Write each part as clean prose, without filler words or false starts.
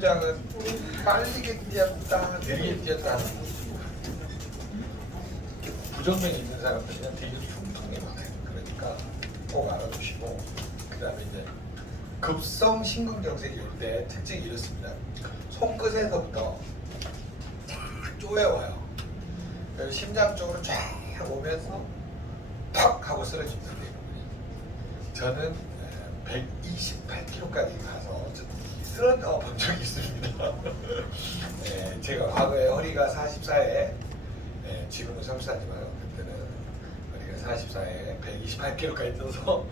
심장은 빨리게 뛰었다, 느리게 뛰었다 하는 부정맥이 있는 사람들은 되게 흉통이 많아요. 그러니까 꼭 알아두시고, 그 다음에 이제 급성 심근경색이 올 때 특징이 이렇습니다. 손끝에서부터 쫙 쪼여와요. 그래서 심장 쪽으로 쫙 오면서 팍 하고 쓰러집니다. 저는 128kg까지 가서 쓰러져 본 적이 있습니다. 네, 제가 과거에 허리가 44에 지금은 34지만 그때는 허리가 44에 128kg까지 떠서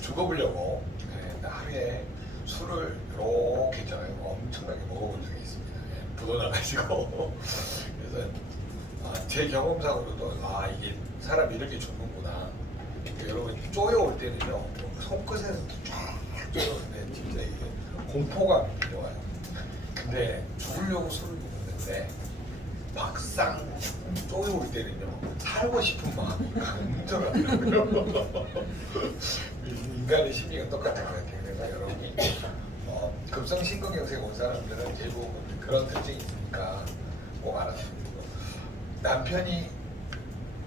죽어보려고 하루에 술을 이렇게 있잖아요. 엄청나게 먹어본 적이 있습니다. 부도나가지고 그래서 제 경험상으로도 이게 사람이 이렇게 죽는구나. 여러분 쪼여올 때는요 손끝에서 쫙 쪼여오는데 진짜 이게 공포감이 들어와요. 근데 죽으려고 술을 먹는데 막상 쪼여올 때는요 살고 싶은 마음이 강렬하더라고요. 인간의 심리가 똑같은 것 같아요. 그래서 여러분이 급성 심근경색 온 사람들은 대부분 그런 특징이 있으니까 꼭 알아주시고, 남편이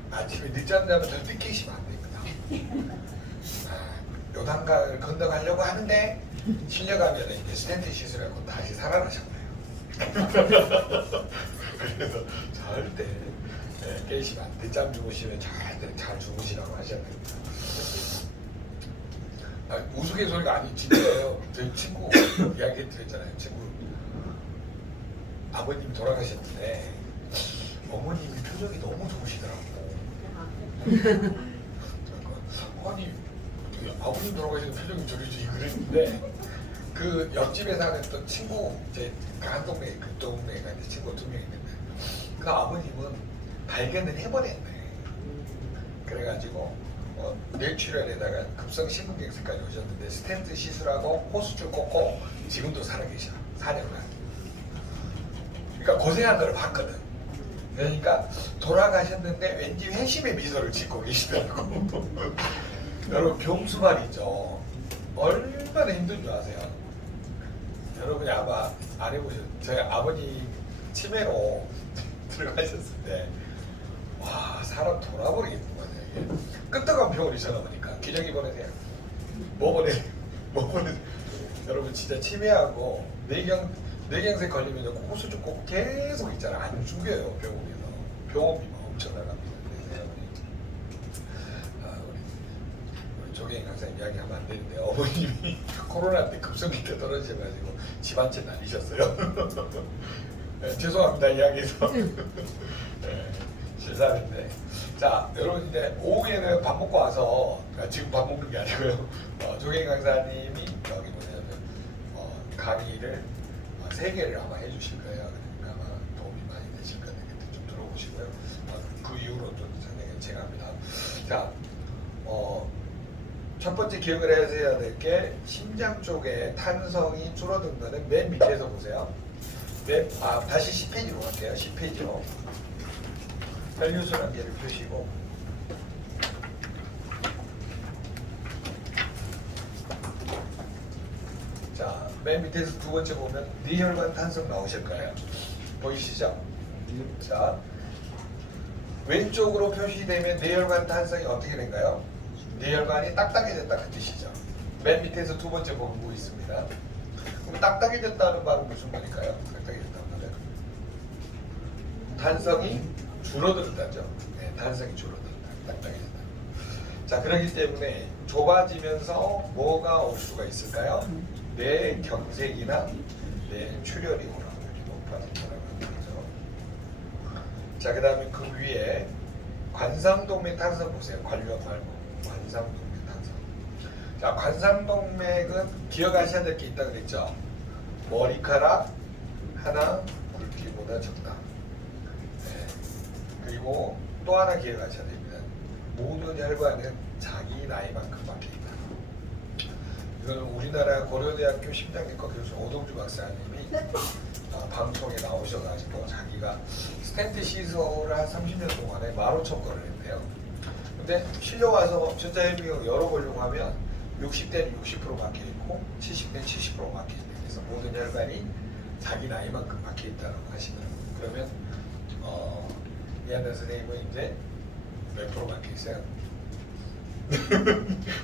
아침에 늦잠 자면 더 늦게 쉬면 안 됩니다. 요단강을 건너가려고 하는데 실려가면 이제 스탠드 시술하고 다시 살아나셨나요? 그래서 절대 깨시면 안 돼. 늦잠 주무시면 절대 잘 주무시라고 하셔야 됩니다. 우스갯소리가 아니 진짜예요. 저희 친구 이야기 드렸잖아요. 친구 아버님이 돌아가셨는데 어머님이 표정이 너무 좋으시더라고. 아니 아버님 돌아가시는 표정이 저리지 그랬는데 그 옆집에 사는 또 친구 제 한 동네 그 동네가 이제 친구 2명 있는데 그 아버님은 발견을 해버렸네. 그래가지고 뇌출혈에다가 급성 심근경색까지 오셨는데 스텐트 시술하고 호수줄 꽂고 지금도 살아계셔. 4년간. 그러니까 고생한 걸 봤거든. 그러니까 돌아가셨는데 왠지 회심의 미소를 짓고 계시더라고. 여러분 병수 말이죠. 얼마나 힘든 줄 아세요? 여러분이 아마 안 해보셨. 저희 아버님 치매로 들어가셨을 때 와 사람 돌아버리겠구만. 이게 끄떡한 병원이 전화 오니까 기저귀 보내세요. 뭐 보내세요. 여러분 진짜 치매하고 뇌경색 걸리면 호수줄 꼭 계속 있잖아. 안 죽여요 병원에서. 병원비만 엄청 나갑니다. 그래서 우리 조경희 강사님 이야기하면 안 되는데 어머님이 코로나 때 급성기 때 떨어지셔가지고 집 한 채 날리셨어요. 네, 죄송합니다 이야기해서. 네, 실사인데. 자 여러분 이제 오후에는 밥 먹고 와서 지금 밥 먹는 게 아니고요. 조경희 강사님이 여기 뭐냐면 강의를 3개를 아마 해주실 거예요. 그러니까 아마 도움이 많이 되실 거예요. 그때 좀 들어보시고요. 그 이후로 또 상당히 제가합니다. 자, 첫 번째 기억을 하셔야 될 게 심장 쪽에 탄성이 줄어든 거는 맨 밑에서 보세요. 다시 10페이지로 갈게요. 10페이지로. 혈류순환계를 펴시고 자, 맨 밑에서 두 번째 보면 뇌혈관 탄성 나오실 거예요. 보이시죠? 자, 왼쪽으로 표시되면 뇌혈관 탄성이 어떻게 된가요? 뇌혈관이 딱딱해졌다 그 뜻이죠. 맨 밑에서 두 번째 보면 뭐 있습니다. 그럼 딱딱해졌다는 말은 무슨 말일까요? 딱딱해졌다는 말은 탄성이 줄어든다죠. 네, 탄성이 줄어든다. 딱딱해졌다. 자, 그렇기 때문에 좁아지면서 뭐가 올 수가 있을까요? 뇌경색이나 뇌출혈이 오는 확률이 높아진다고 하는 거죠. 자, 그 다음에 그 위에 관상동맥 탄성 보세요. 관련 말고 관상동맥 탄성. 자, 관상동맥은 기억하셔야 될 게 있다고 그랬죠. 머리카락 하나 굵기보다 적다. 네. 그리고 또 하나 기억하셔야 됩니다. 모든 혈관은 자기 나이만큼밖에 있다. 이거는 우리나라 고려대학교 심장내과 교수 오동주 박사님이 방송에 나오셔가지고 자기가 스텐트 시술을 한 30년 동안에 15,000건을 했대요. 근데 실려와서 전자혈미경 열어보려고 하면 60대는 60% 막혀있고 70대는 70% 막혀있대요. 그래서 모든 혈관이 자기 나이만큼 막혀 있다고 하시더라고요. 그러면 이한나 선생님은 이제 몇 프로 막혀 있어요?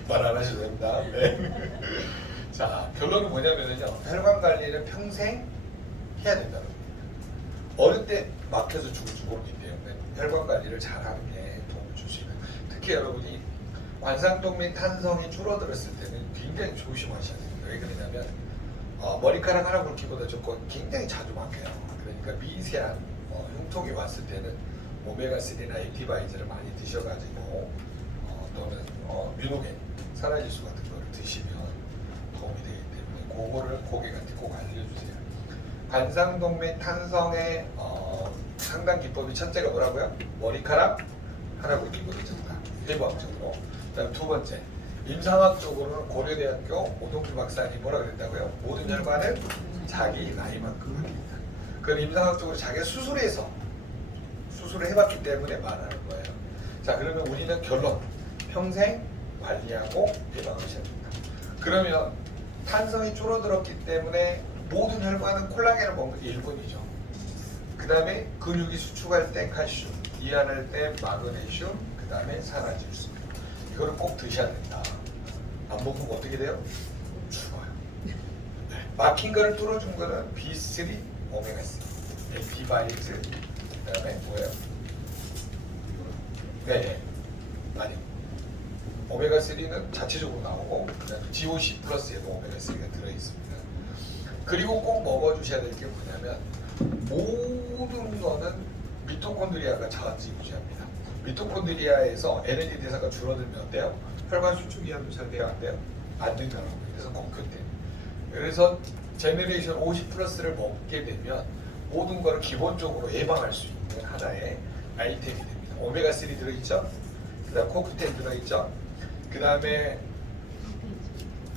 말 안 하셔도 됩니다. 네. 자, 결론은 뭐냐면요, 혈관 관리를 평생 해야 된다는 겁니다. 어릴 때 막혀서 죽을 죽었기 때문에 혈관 관리를 잘하는 게 도움을 줄 수 있는. 특히 여러분이 관상동맥 탄성이 줄어들었을 때는 굉장히 조심하셔야 됩니다. 왜 그러냐면 머리카락 하나 굵기보다 조금 굉장히 자주 막혀요. 그러니까 미세한 흉통이 왔을 때는 오메가3나 액티바이저를 많이 드셔가지고 또는 뮤노겐, 산화질소 같은 거를 드시면 도움이 되기 때문에 그거를 고객한테 꼭 알려주세요. 관상동맥 탄성의 상담 기법이 첫째가 뭐라고요? 머리카락 하나 굵기보다 적다. 일반적으로. 그다음 두 번째, 임상학적으로는 고려대학교 오동필 박사님 뭐라 그랬다고요? 모든 혈관은 자기 나이만큼 합니다. 그건 임상학적으로 자기가 수술을 해봤기 때문에 말하는 거예요. 자, 그러면 우리는 결론, 평생 관리하고 예방하셔야 됩니다. 그러면 탄성이 줄어들었기 때문에 모든 혈관은 콜라겐을 먹는 게 1번이죠. 그 다음에 근육이 수축할 때 칼슘, 이완할 때 마그네슘, 그 다음에 산화질소. 이거를 꼭 드셔야 된다. 안 먹으면 어떻게 돼요? 죽어요. 네. 막힌 거를 뚫어준 거는 B3, 오메가3, 액티바이즈, 그 다음에 뭐예요? 네, 아니, 오메가3는 자체적으로 나오고, 그 다음에 GOC 플러스에도 오메가3가 들어있습니다. 그리고 꼭 먹어주셔야 될 게 뭐냐면, 모든 거는 미토콘드리아가 자원지구지합니다. 미토콘드리아에서 에너지 대사가 줄어들면 어때요? 혈관 수축이하면 잘 돼요? 안 돼요? 안 된다고. 그래서 공표돼. 그래서 제너레이션 50 플러스를 먹게 되면 모든 거를 기본적으로 예방할 수 있는 하나의 아이템이 됩니다. 오메가3 들어있죠? 그 다음 코큐텐 들어있죠? 그 다음에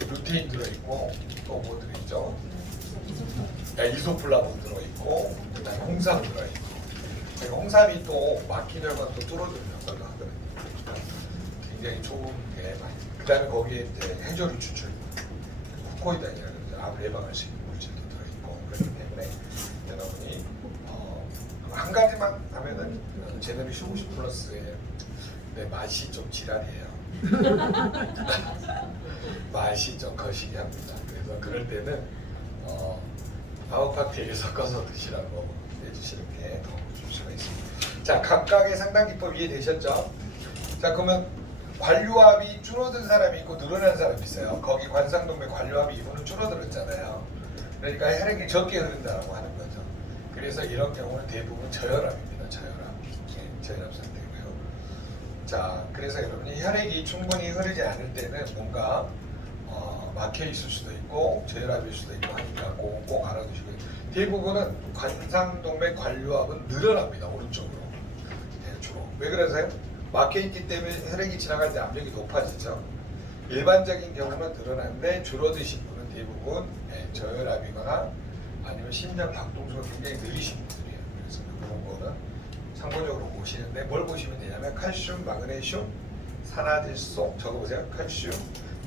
루테인 들어있고 또 뭐 들어있죠? 이소플라본 들어있고 그 다음에 홍삼 들어있고 홍삼이 또 막힌 혈관도 뚫어주는 역할도 하거든요. 굉장히 좋은 게 많이. 그 다음에 거기에 이제 해조류 추출, 후코이단이라는 암을 예방할 수 있는 물질도 들어있고 그렇기 때문에 여러분이 한 가지만 하면은 제너레이션 50 플러스의 맛이 좀 지랄이에요. 맛이 좀 거시기 합니다. 그래서 그럴 때는 아웃칵테일을 섞어서 드시라고 해주시는 게 도움을 줄 수가 있습니다. 자, 각각의 상담 기법 이해되셨죠? 자, 그러면 관류압이 줄어든 사람이 있고 늘어난 사람이 있어요. 거기 관상동맥 관류압이 이분은 줄어들었잖아요. 그러니까 혈액이 적게 흐른다고 하는 거죠. 그래서 이런 경우는 대부분 저혈압입니다. 저혈압 상태고요. 자, 그래서 여러분이 혈액이 충분히 흐르지 않을 때는 뭔가 막혀 있을 수도 있고 저혈압일 수도 있고 하니까 꼭 알아두시고요. 대부분은 관상동맥 관류압은 늘어납니다. 오른쪽으로. 네, 주로. 왜 그러세요? 막혀 있기 때문에 혈액이 지나갈 때 압력이 높아지죠. 일반적인 경우는 늘어나는데 줄어드신 분은 대부분 저혈압이거나 아니면 심장 박동수가 굉장히 느리신 분들이에요. 그래서 그런 거는 참고적으로 보시는데 뭘 보시면 되냐면 칼슘, 마그네슘, 산화질소 적어보세요. 칼슘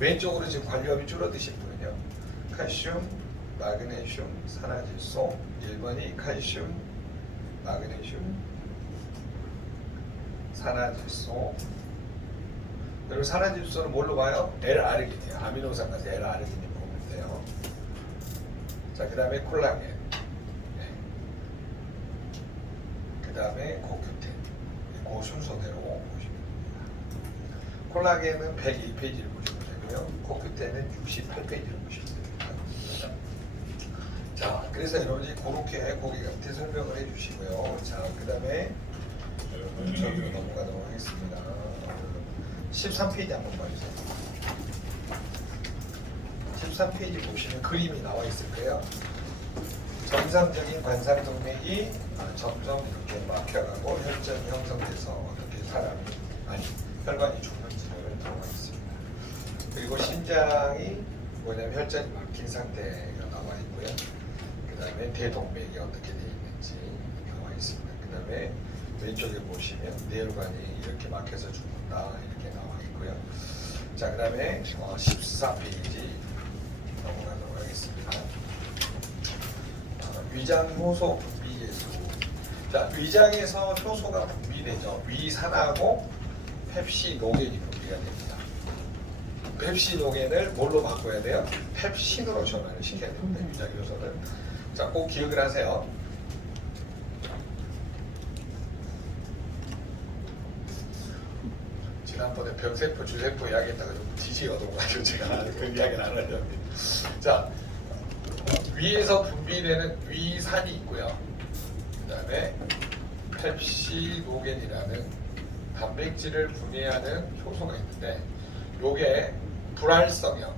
왼쪽으로 지금 관류압이 줄어드신 분은요. 칼슘, 마그네슘, 산화질소 1번이 칼슘, 마그네슘, 산화질소. 그리고 산화질소는 뭘로 봐요? L-아르기닌, 아미노산 가서 L-아르기닌 보면 돼요. 자, 그 다음에 콜라겐, 네. 그 다음에 코큐텐, 그 순서대로 보시면 됩니다. 콜라겐은 102페이지를 보시면 되고요. 코큐텐은 68페이지를 보시면 됩니다. 자, 그래서 여러분이 그렇게 고객한테 설명을 해주시고요. 자, 그 다음에 여러분 저기로 넘어가도록 하겠습니다. 13페이지 한번 봐주세요. 13페이지 보시면 그림이 나와 있을 거예요. 정상적인 관상동맥이 점점 이렇게 막혀가고 혈전이 형성돼서 어떻게 사람이 혈관이 죽는지를 나와 있습니다. 그리고 심장이 뭐냐면 혈전이 막힌 상태가 나와 있고요. 그 다음에 대동맥이 어떻게 되어 있는지 나와 있습니다. 그 다음에 왼쪽에 보시면 뇌혈관이 이렇게 막혀서 죽는다 이렇게 나와 있고요. 자, 그 다음에 14페이지 넘어가도록 하겠습니다. 위장 효소 분비 제수. 자, 위장에서 효소가 분비되죠. 위산하고 펩시노겐이 분비가 됩니다. 펩시노겐을 뭘로 바꿔야 돼요? 펩신으로 전환을 시켜야 됩니다. 위장 효소를. 자, 꼭 기억을 하세요. 지난번에 병세포, 주세포 이야기했다가 좀 지지가 얻어가지고 제가 그 이야기를 안 하려고 합니다. 자, 위에서 분비되는 위산이 있고요. 그 다음에 펩시노겐이라는 단백질을 분해하는 효소가 있는데 요게 불활성형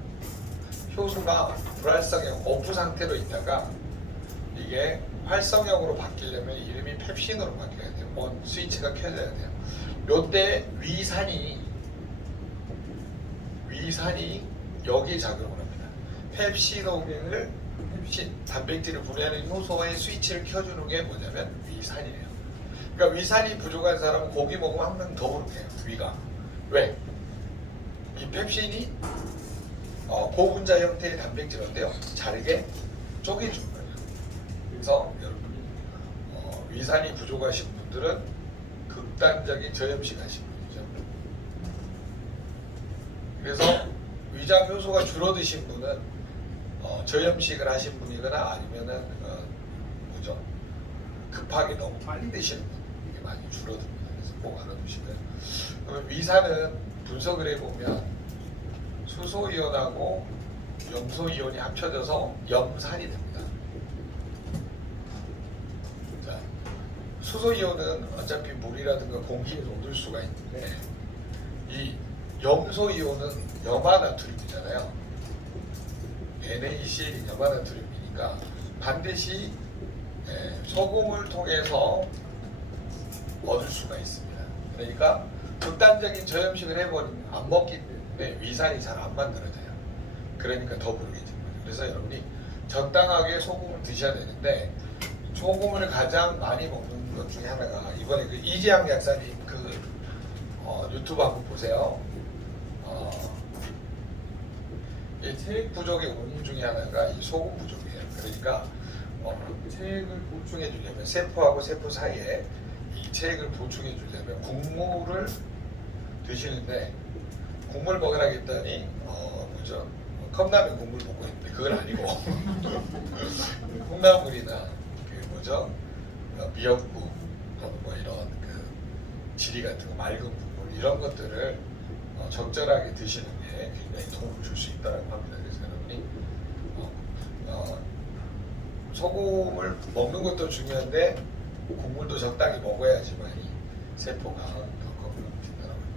효소가 불활성형 오프 상태로 있다가 이게 활성형으로 바뀌려면 이름이 펩신으로 바뀌어야 돼요. 온 스위치가 켜져야 돼요. 요때 위산이 여기에 작용을 합니다. 펩시노겐을 펩신 단백질을 분해하는 효소의 스위치를 켜주는 게 뭐냐면 위산이에요. 그러니까 위산이 부족한 사람은 고기 먹으면 항상 더부룩해요. 위가. 왜? 이 펩신이 고분자 형태의 단백질인데요. 잘게 쪼개주는 거예요. 그래서 여러분이 위산이 부족하신 분들은 극단적인 저염식 하신 분이죠. 그래서 위장 효소가 줄어드신 분은 저염식을 하신 분이거나 아니면은 뭐죠? 급하게 너무 빨리 드시는 분 이게 많이 줄어듭니다. 그래서 꼭 알아두시고요. 그러면 위산은 분석을 해보면 수소이온하고 염소이온이 합쳐져서 염산이 됩니다. 자, 수소이온은 어차피 물이라든가 공기에서 얻을 수가 있는데 이 염소이온은 염화나트륨이잖아요. NaCl이 염화나트륨이니까 반드시 소금을 통해서 얻을 수가 있습니다. 그러니까 극단적인 저염식을 해버리면 안 먹기 때문에 위산이 잘 안 만들어져요. 그러니까 더부르게 됩니다. 그래서 여러분이 적당하게 소금을 드셔야 되는데 소금을 가장 많이 먹는 것 중에 하나가 이번에 그 이재양 약사님 그 유튜브 한번 보세요. 이 체액 부족의 원인 중에 하나가 이 소금 부족이에요. 그러니까 체액을 보충해 주려면 세포하고 세포 사이에 이 체액을 보충해 주려면 국물을 드시는데 국물 먹으라고 했더니 뭐죠? 컵라면 국물 먹고 있는데 그건 아니고 콩나물이나 그 뭐죠? 미역국 또는 뭐 이런 그 지리 같은 거 맑은 국물 이런 것들을 적절하게 드시는 게 굉장히 도움을 줄 수 있다고 합니다. 그래서 여러분이 소금을 먹는 것도 중요한데 국물도 적당히 먹어야지만 세포가 더 건강해진다고 합니다.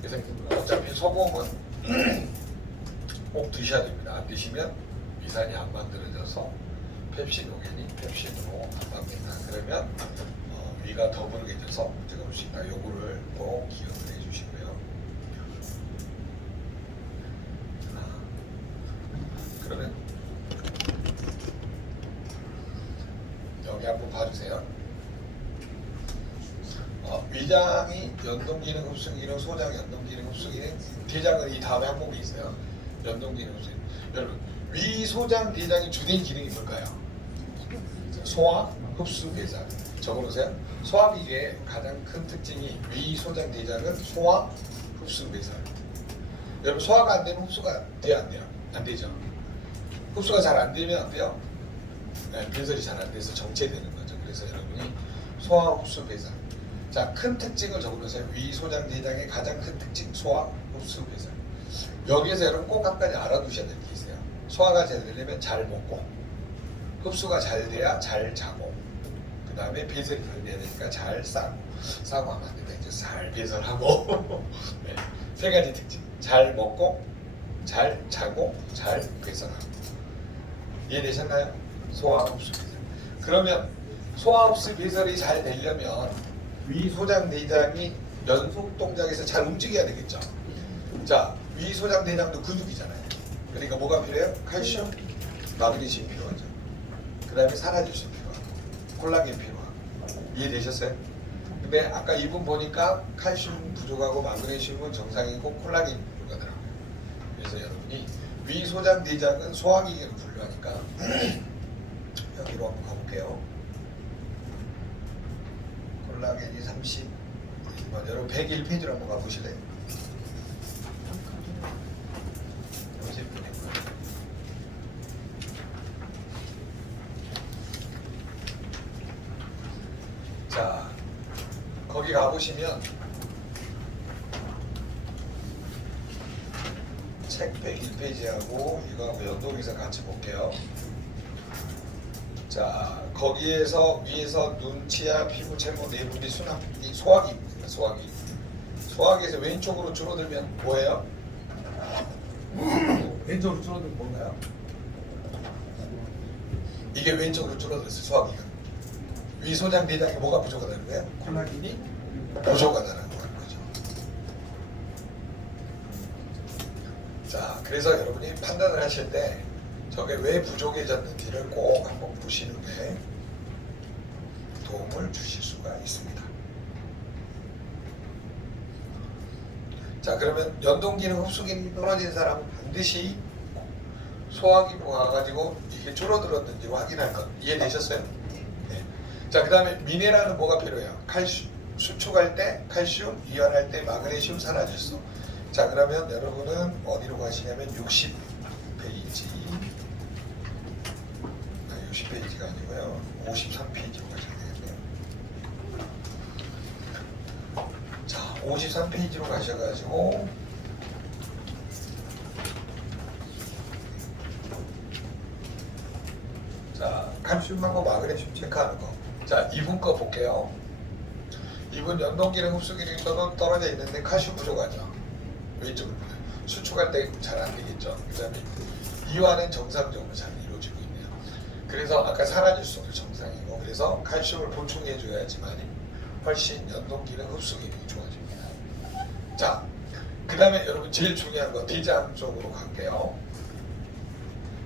그래서 어차피 소금은 꼭 드셔야 됩니다. 안 드시면 위산이 안 만들어져서 펩시노겐이 펩신으로 안 갑니다. 그러면 위가 더부르게져서 문제가 올 수 있다. 요거를 꼭 기억을 해주시고요. 그러면 여기 한번 봐주세요. 위장이 연동기능, 흡수기능, 소장 연동기능, 흡수기능, 대장은 이 다음에 항목이 있어요. 연동기능, 흡수기능. 여러분, 위소장 대장의 주된 기능이 뭘까요? 소화, 흡수, 배설. 적어놓으세요. 소화기계의 가장 큰 특징이 위소장 대장은 소화, 흡수, 배설. 여러분, 소화가 안 되면 흡수가 돼요, 안 돼요? 안 되죠. 흡수가 잘 안 되면 안 돼요? 네, 배설이 잘 안 돼서 정체되는 거죠. 그래서 여러분이 소화, 흡수, 배설. 자, 큰 특징을 적어놓으세요. 위소장 대장의 가장 큰 특징, 소화, 흡수, 배설. 여기에서 여러분 꼭 한 가지 알아두셔야 될 게 있어요. 소화가 잘 되려면 잘 먹고, 흡수가 잘 돼야 잘 자고, 그 다음에 배설이 잘 돼야 되니까 잘 싸고 하면 안 된다. 이제 잘 배설하고. 네, 세 가지 특징. 잘 먹고, 잘 자고, 잘 배설하고. 이해되셨나요? 소화, 흡수, 배설. 그러면 소화, 흡수, 배설이 잘 되려면 위소장 대장이 연속 동작에서 잘 움직여야 되겠죠. 자, 위소장 대장도 근육이잖아요. 그러니까 뭐가 필요해요? 칼슘, 마그네슘이 필요하죠. 그 다음에 산화질소 필요하고 콜라겐 필요하고. 이해되셨어요? 근데 아까 이분 보니까 칼슘 부족하고 마그네슘은 정상이고 콜라겐이 부족하더라고요. 그래서 여러분이 위소장 대장은 소화기계로 분류하니까 여기로 한번 가볼게요. 101페이지로 한번 가보실래요? 자, 거기 가보시면 책 101페이지하고 이거하고 연동해서 같이 볼게요. 자, 거기에서 위에서 눈, 치아, 피부, 체모, 내분비, 순환기, 소화기입니다. 소화기. 소화기에서 왼쪽으로 줄어들면 뭐예요? 왼쪽으로 줄어들면 뭔가요? 이게 왼쪽으로 줄어들었어요. 소화기가. 위 소장 대장에 뭐가 부족하다는 거예요? 콜라겐이 부족하다는 거죠. 자, 그래서 여러분이 판단을 하실 때 저게 왜 부족해졌는지를 꼭 한번 보시는 게 도움을 주실 수가 있습니다. 자, 그러면 연동기능, 흡수기능이 떨어진 사람은 반드시 소화기부 가가지고 이게 줄어들었는지 확인할 것 이해되셨어요? 네. 자, 그 다음에 미네랄은 뭐가 필요해요? 칼슘, 수축할 때 칼슘, 이완할 때 마그네슘, 산화질소. 자, 그러면 여러분은 어디로 가시냐면 60페이지 60페이지가 아니고요 53페이지로 가셔야 되겠네요. 자, 53페이지로 가셔가지고 자, 칼슘하고 마그네슘 체크하는 거. 자, 이분 거 볼게요. 이분 연동기능, 흡수기능이 떨어져 있는데 칼슘 부족하죠. 왼쪽으로 수축할 때 잘 안 되겠죠. 그 다음에 이완은 정상적으로 잘 이루어지고 있네요. 그래서 아까 산화질소도 정상이고, 그래서 칼슘을 보충해 줘야지만 훨씬 연동기능, 흡수기능이 좋아집니다. 자, 그 다음에 여러분 제일 중요한 거 대장 쪽으로 갈게요.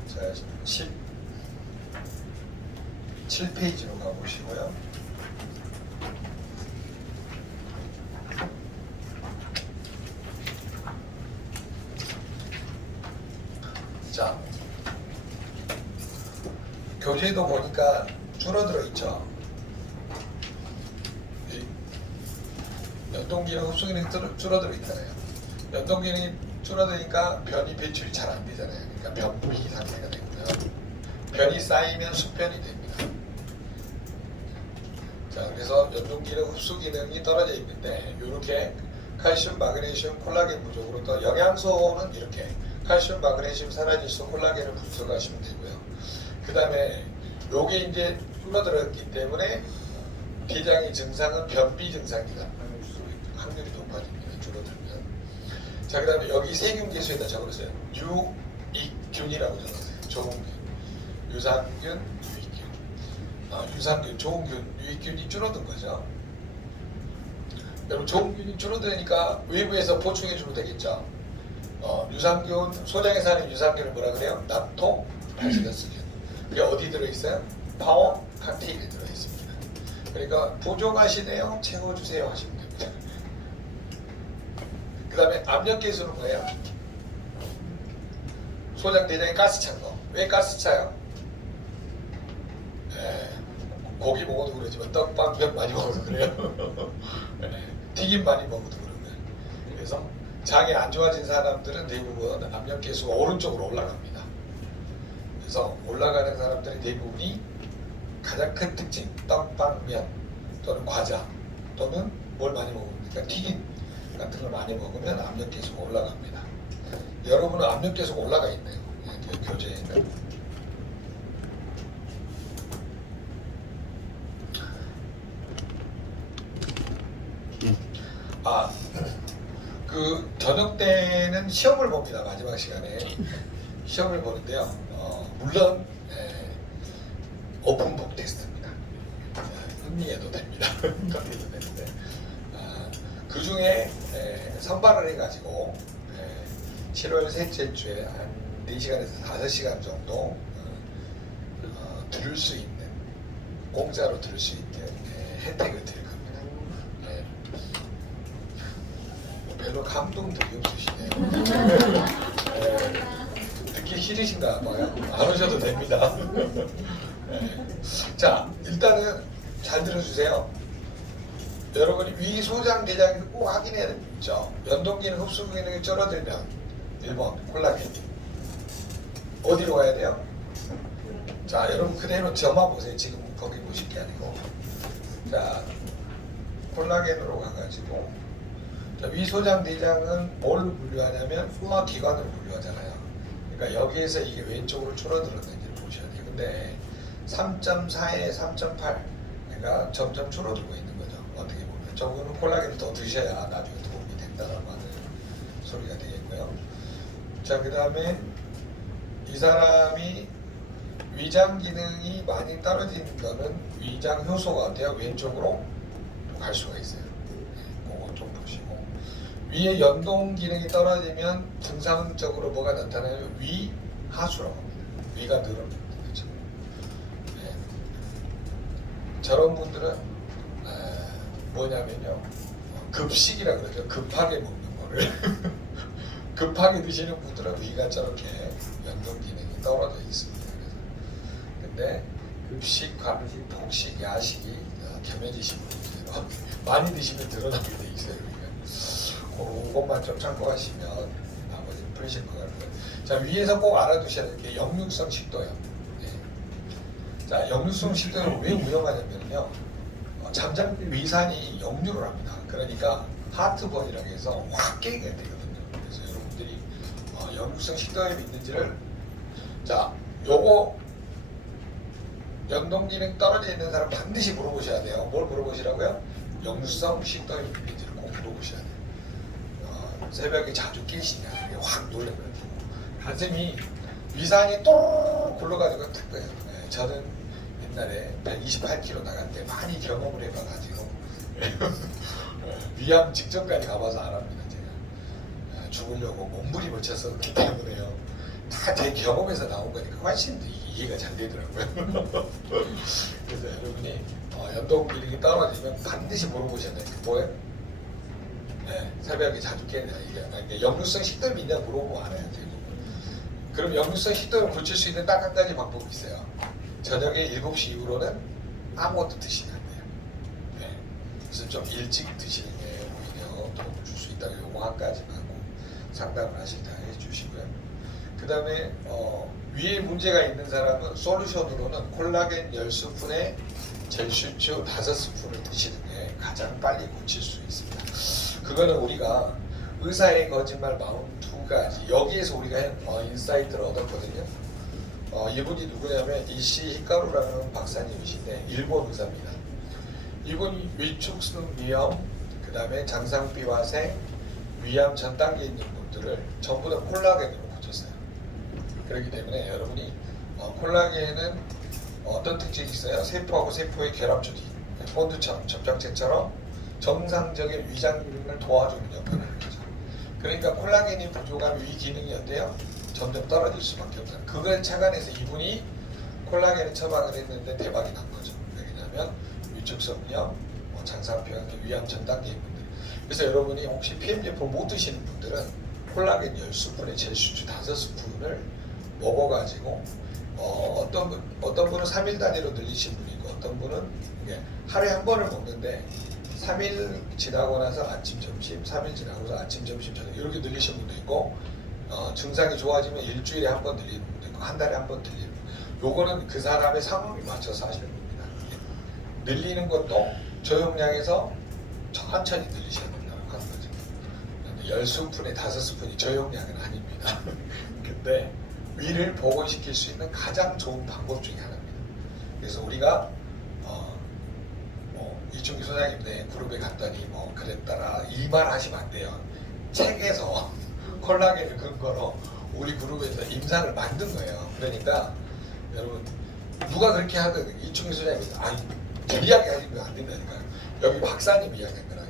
자, 17페이지로 가보시고요. 자, 교재도 보니까 줄어들어 있죠. 연동기능, 흡수기능이 줄어들어 있잖아요. 연동기능이 줄어드니까 변이 배출이 잘 안 되잖아요. 그러니까 변비 상태가 되고요. 변이 쌓이면 숙변이 됩니다. 자, 그래서 연동기능, 흡수기능이 떨어져 있는데 이렇게 칼슘, 마그네슘, 콜라겐 부족으로 또 영양소는 이렇게 칼슘, 마그네슘, 산화질소, 콜라겐을 분석하시면 되고요. 그 다음에 요게 이제 줄어들었기 때문에 대장의 증상은 변비 증상이다. 확률이 높아집니다. 줄어들면. 자, 그 다음에 여기 세균계수에다 적어주세요. 유익균이라고 적어주세요. 좋은균, 유산균, 유익균. 유산균, 좋은균, 유익균이 줄어든 거죠. 여러분 좋은균이 줄어드니까 외부에서 보충해주면 되겠죠. 유산균, 소장에 사는 유산균을 뭐라 그래요? 납토 발시더스균. 그게 어디 들어있어요? 파워 칵테일에 들어있습니다. 그러니까 부족하시네요, 채워주세요 하시면 됩니다. 그 다음에 압력계수는 뭐예요? 소장 대장에 가스 찬 거. 왜 가스 차요? 고기 먹어도 그러지만 떡밥 많이 먹어도 그래요. 튀김 많이 먹어도 그러고요. 그래서 장이 안 좋아진 사람들은 대부분 압력계수가 오른쪽으로 올라갑니다. 그래서 올라가는 사람들의 대부분이 가장 큰 특징, 떡밥, 면 또는 과자 또는 뭘 많이 먹으니까 튀김 같은 걸 많이 먹으면 압력계수가 올라갑니다. 여러분은 압력계수가 올라가 있네요. 교재에는. 그 저녁 때는 시험을 봅니다. 마지막 시간에 시험을 보는데요. 물론 오픈북 테스트입니다. 흥미해도 됩니다. 흥미해도 되는데 그 중에 선발을 해가지고 7월 셋째 주에 한 4시간에서 5시간 정도 들을 수 있는, 공짜로 들을 수 있는 혜택을 드릴 겁니다. 별로 감동들이 없으시네요. 듣기 싫으신가 봐요. 안 오셔도 됩니다. 자, 일단은 잘 들어주세요. 여러분이 위 소장 대장에서 꼭 확인해야 되죠. 연동기능 흡수 기능이 줄어들면 1번 콜라겐이 어디로 가야 돼요? 자, 여러분 그대로 저만 보세요. 지금 거기 보실 게 아니고. 자, 콜라겐으로 가가지고 자, 위소장 대장은 뭘로 분류하냐면 소화기관으로 분류하잖아요. 그러니까 여기에서 이게 왼쪽으로 줄어들었는지를 보셔야 돼요. 근데 3.4에 3.8 그러니까 점점 줄어들고 있는 거죠. 어떻게 보면 저거는 콜라겐을 더 드셔야 나중에 도움이 된다라고 하는 소리가 되겠고요. 자, 그 다음에 이 사람이 위장 기능이 많이 떨어지는 거는 위장 효소가 어때요? 왼쪽으로 갈 수가 있어요. 네, 그거 좀 보시고 위에 연동 기능이 떨어지면 증상적으로 뭐가 나타나요? 위 하수라고 합니다. 위가 늘어나는 거죠. 네. 저런 분들은 뭐냐면요, 급식이라 그러죠. 급하게 먹는 거를 급하게 드시는 분들은 위가 저렇게 연동 기능이 떨어져 있습니다. 근데 급식, 과식, 폭식, 야식이 겸해지신 분들은 많이 드시면 드러나게 돼 있어요. 그것만 좀 참고하시면 나머지 풀리실 것 같아요. 자, 위에서 꼭 알아두셔야 될 게 역류성 식도염. 네. 자, 역류성 식도염은 왜 위험하냐면요, 잠자리 위산이 역류를 합니다. 그러니까 하트번이라고 해서 확 깨게 되거든요. 그래서 여러분들이 역류성 식도염이 있는지를, 자, 요거 연동 기능 떨어져 있는 사람 반드시 물어보셔야 돼요. 뭘 물어보시라고요? 역류성 식도염이 있는지를 꼭 물어보셔야 돼요. 새벽에 자주 깨시냐, 확 놀래거든요. 가슴이 위산이 또르르 굴러가지고 탁 거예요. 네, 저는 옛날에 128kg 나갈 때 많이 경험을 해봐가지고 위암 직전까지 가봐서 알았습니다. 제가 죽으려고 몸부림을 쳤었기 때문에요. 다 제 경험에서 나온 거니까 훨씬 더 이해가 잘 되더라고요. 그래서 여러분이 연동 기능이 떨어지면 반드시 물어보셔야 돼요. 뭐예요? 네, 새벽에 자주 깨냐, 이게 역류성 식도염이 있냐 물어보면 알아야 돼요. 그럼 역류성 식도염을 고칠 수 있는 딱 한 가지 방법이 있어요. 저녁에 7시 이후로는 아무것도 드시면 안 돼요. 네. 그래서 좀 일찍 드시는 게 오히려 도움을 줄 수 있다고 요거 한 가지만 하고 상담을 하실 때 해주시고요. 그 다음에 위에 문제가 있는 사람은 솔루션으로는 콜라겐 10스푼에 젤슈추 5스푼을 드시는 게 가장 빨리 고칠 수 있습니다. 그거는 우리가 의사의 거짓말 42가지 여기에서 우리가 인사이트를 얻었거든요. 이분이 누구냐면 이시 히카루라는 박사님이신데 일본 의사입니다. 이분이 위축성 위염, 그 다음에 장상비화색, 위암 전 단계에 있는 분들을 전부 다 콜라겐으로 고쳤어요. 그렇기 때문에 여러분이 콜라겐은 어떤 특징이 있어요? 세포하고 세포의 결합 조직, 본드처럼 접착제처럼 정상적인 위장 기능을 도와주는 역할을 하는 거죠. 그러니까 콜라겐이 부족한 위 기능이 어때요? 점점 떨어질 수밖에 없어요. 그걸 착안해서 이분이 콜라겐을 처방을 했는데 대박이 난 거죠. 왜냐하면 위축성염, 장상병, 위암 전 단계인 분들. 그래서 여러분이 혹시 PM 제품 못 드시는 분들은 콜라겐 10스푼에 젤슈추 5스푼을 먹어가지고 어떤 분은 3일 단위로 늘리신 분이 있고 어떤 분은 하루에 한 번을 먹는데 3일 지나고 나서 아침, 점심, 3일 지나고서 아침, 점심, 저녁 이렇게 늘리신 분도 있고 증상이 좋아지면 일주일에 한 번 늘리는 분도 있고 한 달에 한 번 늘리는 분. 요거는 그 사람의 상황에 맞춰서 하시는 겁니다. 늘리는 것도 저용량에서 천천히 늘리셔야 된다고 하는 거죠. 10스푼에 5스푼이 저용량은 아닙니다. 근데 위를 복원시킬 수 있는 가장 좋은 방법 중에 하나입니다. 그래서 우리가 이충기 소장님 네 그룹에 갔더니 뭐 그랬더라 이 말 하시면 안 돼요. 책에서 콜라겐을 근거로 우리 그룹에서 임상을 만든 거예요. 그러니까 여러분 누가 그렇게 하든 이충기 소장님 아니 제 이야기 하시면 안 된다니까요. 여기 박사님 이야기한 거라.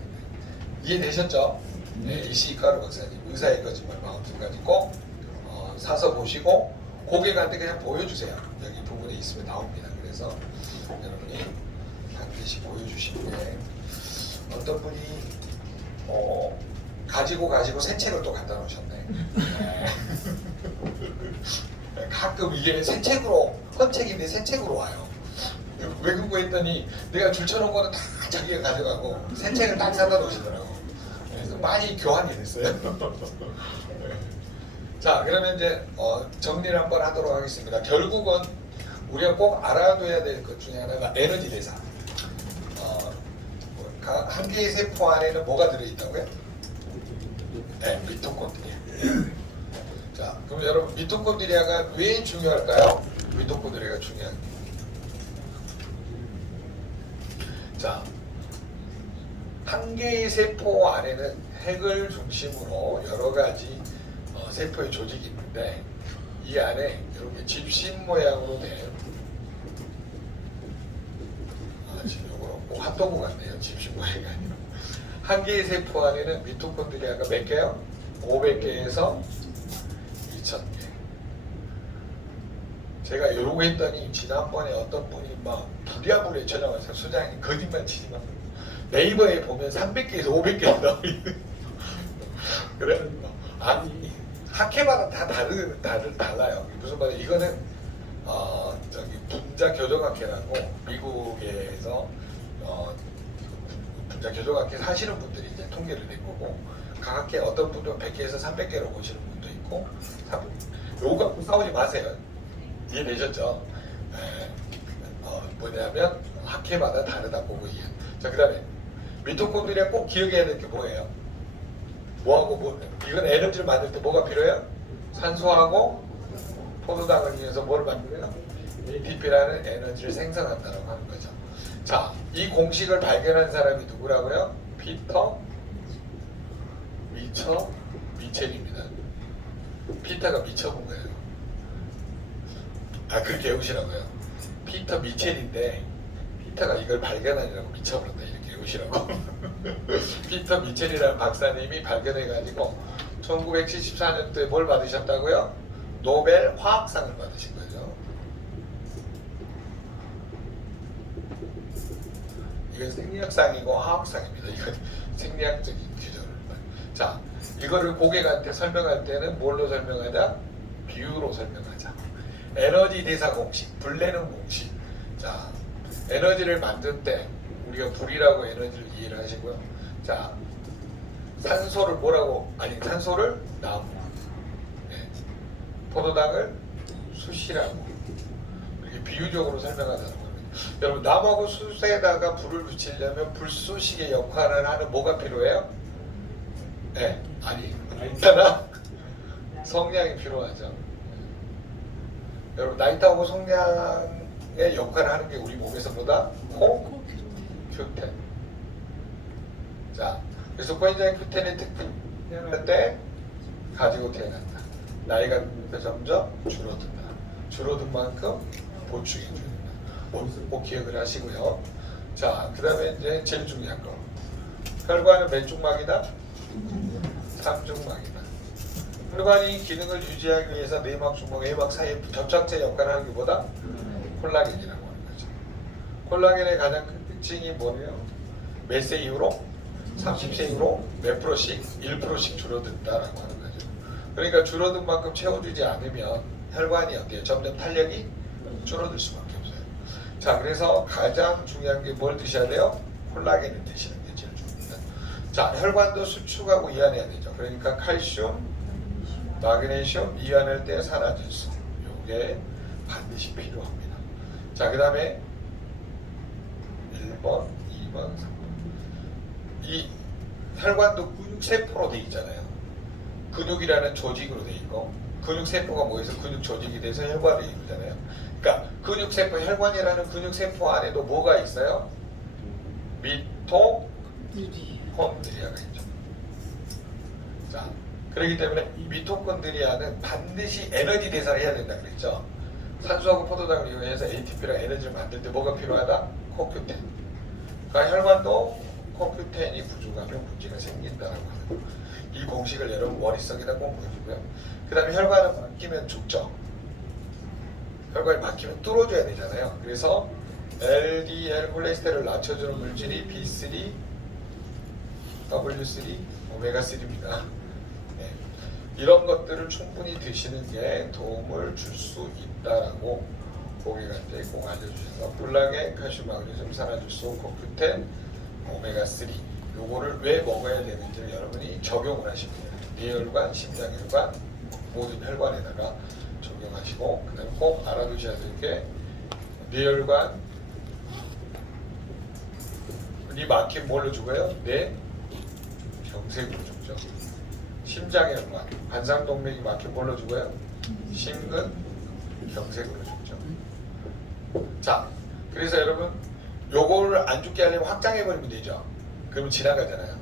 이해되셨죠? 네, 이시카루 박사님 의사의 거짓말 42가지 꼭 사서 보시고 고객한테 그냥 보여주세요. 여기 부분에 있으면 나옵니다. 그래서 여러분이 반드시 보여주시는 게 어떤 분이 가지고 새 책을 또 갖다 놓으셨네. 가끔 이게 새 책으로 헌책인데 새 책으로 와요. 왜 공부했더니 내가 줄쳐놓은 거는 다 자기가 가져가고 새 책을 딱 사다 놓으시더라고. 그래서 많이 교환이 됐어요. 자, 그러면 이제 정리를 한번 하도록 하겠습니다. 결국은 우리가 꼭 알아둬야 될 것 중에 하나가 에너지 대사. 한 개의 세포 안에는 뭐가 들어있다고요? 네, 미토콘드리아. 자, 그럼 여러분 미토콘드리아가 왜 중요할까요? 미토콘드리아가 중요한 게. 자, 한 개의 세포 안에는 핵을 중심으로 여러 가지 세포의 조직이 있는데 이 안에 이렇게 집신 모양으로 된 지금 요거 꼭 핫도그 같네요. 집신 모양이 아니라 한 개의 세포 안에는 미토콘드리아가 몇 개요? 500개에서 2000개. 제가 요러고 했더니 지난번에 어떤 분이 막 부랴부랴 전화와서 소장님 거짓말 치지 마. 네이버에 보면 300개에서 500개 나와있는. 그래? 아니 학회마다 다 달라요. 무슨 말이야? 이거는 저기 분자 교정학회라고 미국에서 분자 교정학회 하시는 분들이 이제 통계를 낸 거고 각 학회 어떤 분들은 100개에서 300개로 보시는 분도 있고 요거 갖고 싸우지 마세요. 이해되셨죠? 뭐냐면 학회마다 다르다고 보고 이해. 자, 그다음에 미토콘드리아 꼭 기억해야 될 게 뭐예요? 뭐하고 뭐 이건 에너지를 만들 때 뭐가 필요해요? 산소하고 포도당을 위해서 뭘 만들어요? ATP라는 에너지를 생성한다고 하는 거죠. 자, 이 공식을 발견한 사람이 누구라고요? 피터 미첼입니다. 피터가 미쳐본 거예요. 그렇게 외우시라고요. 피터 미첼인데 피터가 이걸 발견하느라고 미쳐버렸다 이렇게 외우시라고. 피터 미첼이라는 박사님이 발견해가지고 1974년도에 뭘 받으셨다고요? 노벨 화학상을 받으신 거죠. 이건 생리학상이고 화학상입니다. 이건 생리학적인 규정을. 자, 이거를 고객한테 설명할 때는 뭘로 설명하자? 비유로 설명하자. 에너지 대사 공식, 불내는 공식. 자, 에너지를 만들 때 우리가 불이라고 에너지를 이해를 하시고요. 자, 산소를 뭐라고? 산소를 나무, 포도당을 숯이라고 이렇게 비유적으로 설명하자는 겁니다. 여러분, 나무하고 숯에다가 불을 붙이려면 불쏘시개 역할을 하는 뭐가 필요해요? 나이트나 성냥이 필요하죠. 여러분, 나이트하고 성냥의 역할을 하는 게 우리 몸에서 보다 코큐텐. 자, 그래서 코엔자임 Q10의 특징 태어날 때 가지고 태어난다. 나이가 들면서 점점 줄어든다. 줄어든 만큼 보충해줘야 된다. 꼭 기억을 하시고요. 자, 그 다음에 이제 제일 중요한 거. 혈관은 몇 중막이다? 3중막이다. 혈관이 기능을 유지하기 위해서 내막, 중막, 외막 사이에 접착제 역할을 하는 게 뭐다? 콜라겐이라고 하는 거죠. 콜라겐의 가장 큰 특징이 뭐예요? 몇 세 이후로? 30세 이후로 몇 프로씩? 1%씩 줄어든다라고 하는 거죠. 그러니까 줄어든 만큼 채워주지 않으면 혈관이 어때요? 점점 탄력이 줄어들 수밖에 없어요. 자, 그래서 가장 중요한 게 뭘 드셔야 돼요? 콜라겐을 드시는 게 제일 중요합니다. 자, 혈관도 수축하고 이완해야 되죠. 그러니까 칼슘, 마그네슘 이완할 때 산화질소, 요게 반드시 필요합니다. 자, 그 다음에 1번, 2번, 3번. 이 혈관도 근육세포로 되어 있잖아요. 근육이라는 조직으로 되어 있고 근육세포가 모여서 근육 조직이 돼서 혈관을 이루잖아요. 그러니까 근육세포, 혈관이라는 근육세포 안에도 뭐가 있어요? 미토콘드리아가 있죠. 자, 그렇기 때문에 이 미토콘드리아는 반드시 에너지 대사를 해야 된다 그랬죠. 산소하고 포도당을 이용해서 ATP랑 에너지를 만들 때 뭐가 필요하다? 코큐텐. 그러니까 혈관도 코큐텐이 부족하면 문제가 생긴다라고 하는 거. 이 공식을 여러분 머릿속에다 꼭 보여주고요. 그 다음에 혈관은 막히면 죽죠. 혈관이 막히면 뚫어줘야 되잖아요. 그래서 LDL 콜레스테롤을 낮춰주는 물질이 B3, W3, 오메가3입니다. 이런 것들을 충분히 드시는 게 도움을 줄 수 있다라고 고객한테 꼭 알려주셔서 콜라겐, 칼슘, 마그네슘, 산화질소, 코큐텐, 오메가3 요거를 왜 먹어야 되는지를 여러분이 적용을 하시면 돼요. 뇌혈관, 심장혈관, 모든 혈관에다가 적용하시고 그 다음에 꼭 알아두셔야 될 게 뇌혈관 이 막힌 뭘로 죽어요? 뇌 경색으로 죽죠. 심장혈관, 관상동맥이 막힌 뭘로 죽어요? 심근 경색으로 죽죠. 자, 그래서 여러분 요거를 안 죽게 하려면 확장해버리면 되죠. 그러면 지나가잖아요.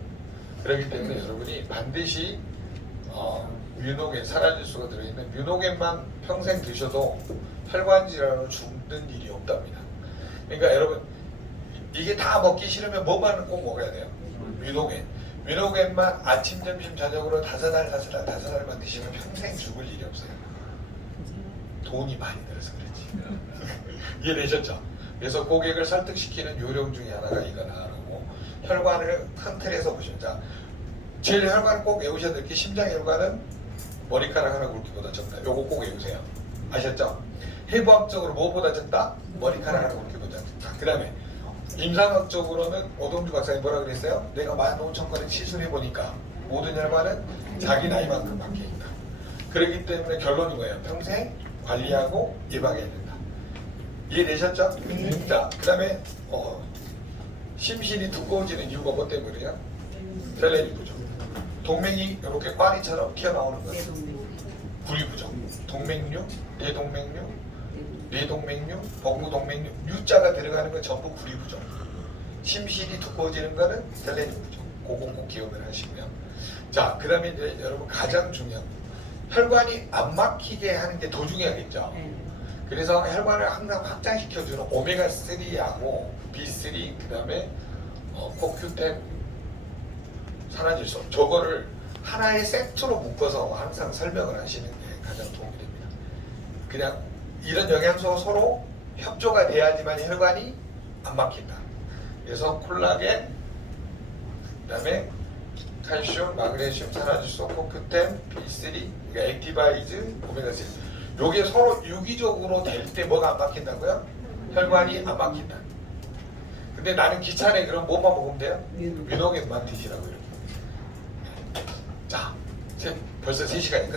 그렇기 때문에 여러분이 반드시 뮤노겐, 산화질소가 들어있는 뮤노겐만 평생 드셔도 혈관 질환으로 죽는 일이 없답니다. 그러니까 여러분 이게 다 먹기 싫으면 뭐만 꼭 먹어야 돼요? 뮤노겐. 뮤노겐만 아침, 점심, 저녁으로 5알만 드시면 평생 죽을 일이 없어요. 돈이 많이 들어서 그렇지. 이해되셨죠? 그래서 고객을 설득시키는 요령 중에 하나가 이거라고 혈관을 큰 틀에서 보시면 자, 제일 혈관을 꼭 외우셔야 될 게 심장혈관은 머리카락 하나 굵기보다 적다. 요거 꼭 외우세요. 아셨죠? 해부학적으로 뭐보다 적다? 머리카락 하나 굵기보다 적다. 그 다음에 임상학적으로는 오동주 박사님 뭐라 그랬어요? 내가 15,000건을 시술해보니까 모든 혈관은 자기 나이만큼 박혀있다. 그렇기 때문에 결론이 뭐예요? 평생 관리하고 예방해야 된다. 이해되셨죠? 자, 그 다음에 심신이 두꺼워지는 이유가 뭐 때문이에요? 셀레니 부족. 동맥이 이렇게 꽈리처럼 튀어나오는 거예요. 구리 부족. 동맥류, 뇌동맥류, 뇌동맥류, 복부동맥류, U자가 들어가는 건 전부 구리 부족. 심신이 두꺼워지는 거는 셀레니 부족. 그거 꼭 기억을 하시고요. 자, 그 다음에 이제 여러분 가장 중요한 혈관이 안 막히게 하는 게 더 중요하겠죠. 그래서 혈관을 항상 확장시켜주는 오메가3하고 B3 그 다음에 코큐텐 산화질소 저거를 하나의 세트로 묶어서 항상 설명을 하시는 게 가장 도움이 됩니다. 그냥 이런 영양소가 서로 협조가 돼야지만 혈관이 안 막힌다. 그래서 콜라겐 그 다음에 칼슘, 마그네슘, 산화질소, 코큐텐, B3 그러니까 액티바이즈, 오메가3 요게 서로 유기적으로 될 때 뭐가 안 막힌다고요? 혈관이 안 막힌다. 근데 나는 귀찮아. 그럼 뭐만 먹으면 돼요? 뮤노겐만 드시라고 이렇게. 자, 벌써 3시간이 끝났어요.